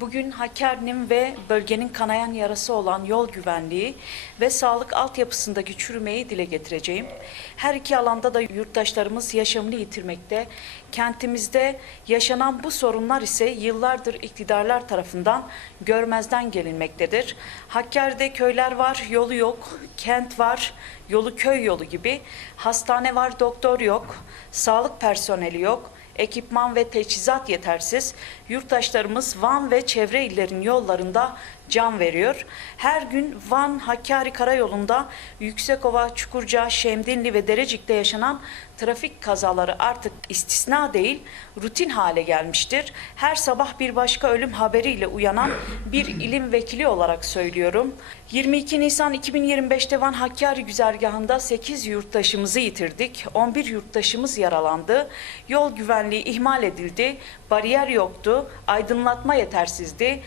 Bugün Hakkari'nin ve bölgenin kanayan yarası olan yol güvenliği ve sağlık altyapısındaki çürümeyi dile getireceğim. Her iki alanda da yurttaşlarımız yaşamını yitirmekte. Kentimizde yaşanan bu sorunlar ise yıllardır iktidarlar tarafından görmezden gelinmektedir. Hakkari'de köyler var, yolu yok. Kent var, yolu köy yolu gibi. Hastane var, doktor yok. Sağlık personeli yok ekipman ve teçhizat yetersiz. Yurttaşlarımız Van ve çevre illerin yollarında can veriyor. Her gün Van Hakkari Karayolu'nda Yüksekova, Çukurca, Şemdinli ve Derecik'te yaşanan trafik kazaları artık istisna değil, rutin hale gelmiştir. Her sabah bir başka ölüm haberiyle uyanan bir ilim vekili olarak söylüyorum. 22 Nisan 2025'te Van Hakkari güzergahında 8 yurttaşımızı yitirdik. 11 yurttaşımız yaralandı. Yol güvenliği ihmal edildi. Bariyer yoktu. Aydınlatma yetersizdi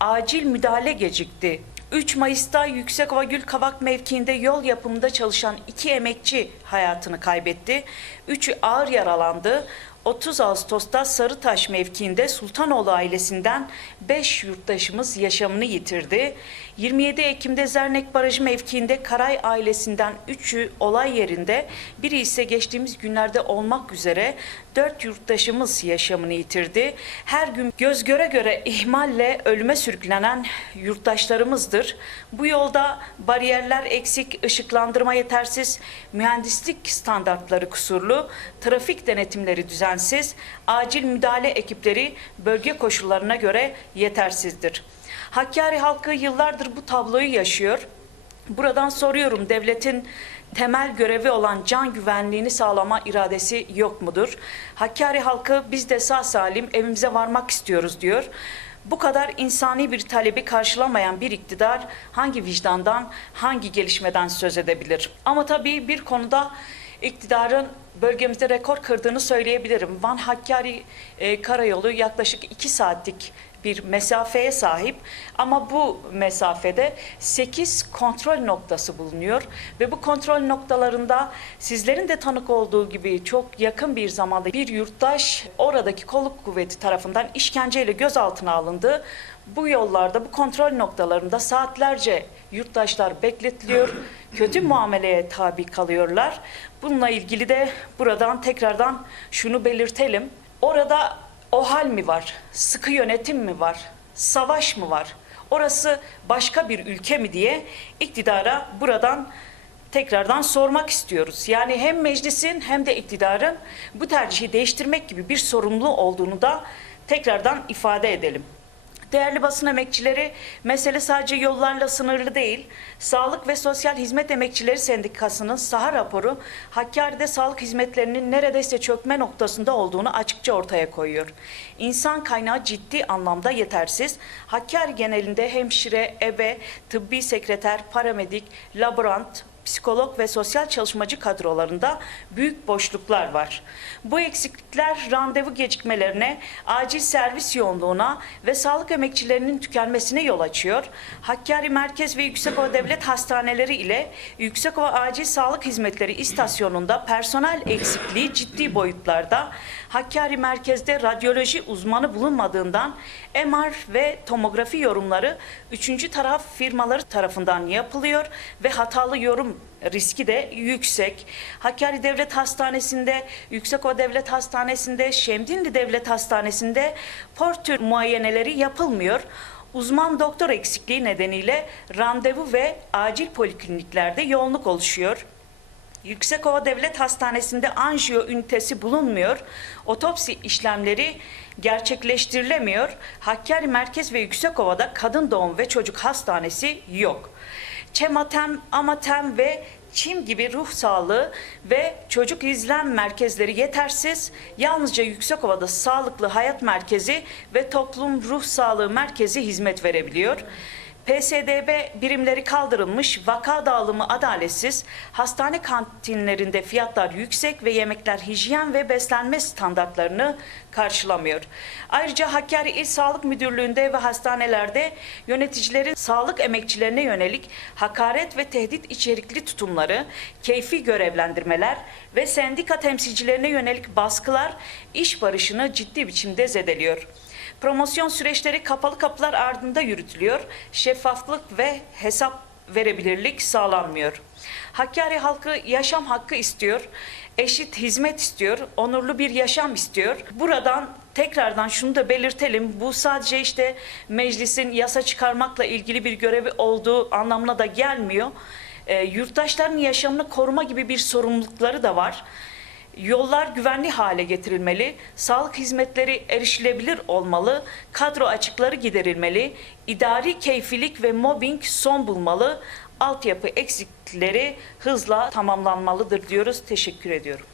acil müdahale gecikti. 3 Mayıs'ta Yüksekova Gülkavak mevkiinde yol yapımında çalışan iki emekçi hayatını kaybetti. Üçü ağır yaralandı. 30 Ağustos'ta Sarıtaş mevkiinde Sultanoğlu ailesinden 5 yurttaşımız yaşamını yitirdi. 27 Ekim'de Zernek Barajı mevkiinde Karay ailesinden 3'ü olay yerinde, biri ise geçtiğimiz günlerde olmak üzere 4 yurttaşımız yaşamını yitirdi. Her gün göz göre göre ihmalle ölüme sürüklenen yurttaşlarımızdır. Bu yolda bariyerler eksik, ışıklandırma yetersiz, mühendislik standartları kusurlu, trafik denetimleri düzensiz, acil müdahale ekipleri bölge koşullarına göre yetersizdir. Hakkari halkı yıllardır bu tabloyu yaşıyor. Buradan soruyorum devletin temel görevi olan can güvenliğini sağlama iradesi yok mudur? Hakkari halkı biz de sağ salim evimize varmak istiyoruz diyor. Bu kadar insani bir talebi karşılamayan bir iktidar hangi vicdandan, hangi gelişmeden söz edebilir? Ama tabii bir konuda iktidarın bölgemizde rekor kırdığını söyleyebilirim. Van Hakkari e, karayolu yaklaşık iki saatlik bir mesafeye sahip ama bu mesafede 8 kontrol noktası bulunuyor ve bu kontrol noktalarında sizlerin de tanık olduğu gibi çok yakın bir zamanda bir yurttaş oradaki kolluk kuvveti tarafından işkenceyle gözaltına alındı. Bu yollarda, bu kontrol noktalarında saatlerce yurttaşlar bekletiliyor, kötü muameleye tabi kalıyorlar. Bununla ilgili de buradan tekrardan şunu belirtelim. Orada o hal mi var? Sıkı yönetim mi var? Savaş mı var? Orası başka bir ülke mi diye iktidara buradan tekrardan sormak istiyoruz. Yani hem meclisin hem de iktidarın bu tercihi değiştirmek gibi bir sorumluluğu olduğunu da tekrardan ifade edelim. Değerli basın emekçileri, mesele sadece yollarla sınırlı değil. Sağlık ve Sosyal Hizmet Emekçileri Sendikası'nın saha raporu Hakkari'de sağlık hizmetlerinin neredeyse çökme noktasında olduğunu açıkça ortaya koyuyor. İnsan kaynağı ciddi anlamda yetersiz. Hakkari genelinde hemşire, ebe, tıbbi sekreter, paramedik, laborant, psikolog ve sosyal çalışmacı kadrolarında büyük boşluklar var. Bu eksiklikler randevu gecikmelerine, acil servis yoğunluğuna ve sağlık emekçilerinin tükenmesine yol açıyor. Hakkari Merkez ve Yüksekova Devlet Hastaneleri ile Yüksekova Acil Sağlık Hizmetleri İstasyonu'nda personel eksikliği ciddi boyutlarda. Hakkari Merkez'de radyoloji uzmanı bulunmadığından MR ve tomografi yorumları üçüncü taraf firmaları tarafından yapılıyor ve hatalı yorum riski de yüksek. Hakkari Devlet Hastanesi'nde, Yüksekova Devlet Hastanesi'nde, Şemdinli Devlet Hastanesi'nde portür muayeneleri yapılmıyor. Uzman doktor eksikliği nedeniyle randevu ve acil polikliniklerde yoğunluk oluşuyor. Yüksekova Devlet Hastanesi'nde anjiyo ünitesi bulunmuyor. Otopsi işlemleri gerçekleştirilemiyor. Hakkari Merkez ve Yüksekova'da kadın doğum ve çocuk hastanesi yok. Çematem, Amatem ve Çim gibi ruh sağlığı ve çocuk izlem merkezleri yetersiz. Yalnızca Yüksekova'da Sağlıklı Hayat Merkezi ve Toplum Ruh Sağlığı Merkezi hizmet verebiliyor. PSDB birimleri kaldırılmış, vaka dağılımı adaletsiz, hastane kantinlerinde fiyatlar yüksek ve yemekler hijyen ve beslenme standartlarını karşılamıyor. Ayrıca Hakkari İl Sağlık Müdürlüğü'nde ve hastanelerde yöneticilerin sağlık emekçilerine yönelik hakaret ve tehdit içerikli tutumları, keyfi görevlendirmeler ve sendika temsilcilerine yönelik baskılar iş barışını ciddi biçimde zedeliyor. Promosyon süreçleri kapalı kapılar ardında yürütülüyor. Şeffaflık ve hesap verebilirlik sağlanmıyor. Hakkari halkı yaşam hakkı istiyor, eşit hizmet istiyor, onurlu bir yaşam istiyor. Buradan tekrardan şunu da belirtelim. Bu sadece işte meclisin yasa çıkarmakla ilgili bir görevi olduğu anlamına da gelmiyor. E, yurttaşların yaşamını koruma gibi bir sorumlulukları da var. Yollar güvenli hale getirilmeli, sağlık hizmetleri erişilebilir olmalı, kadro açıkları giderilmeli, idari keyfilik ve mobbing son bulmalı, altyapı eksiklikleri hızla tamamlanmalıdır diyoruz. Teşekkür ediyorum.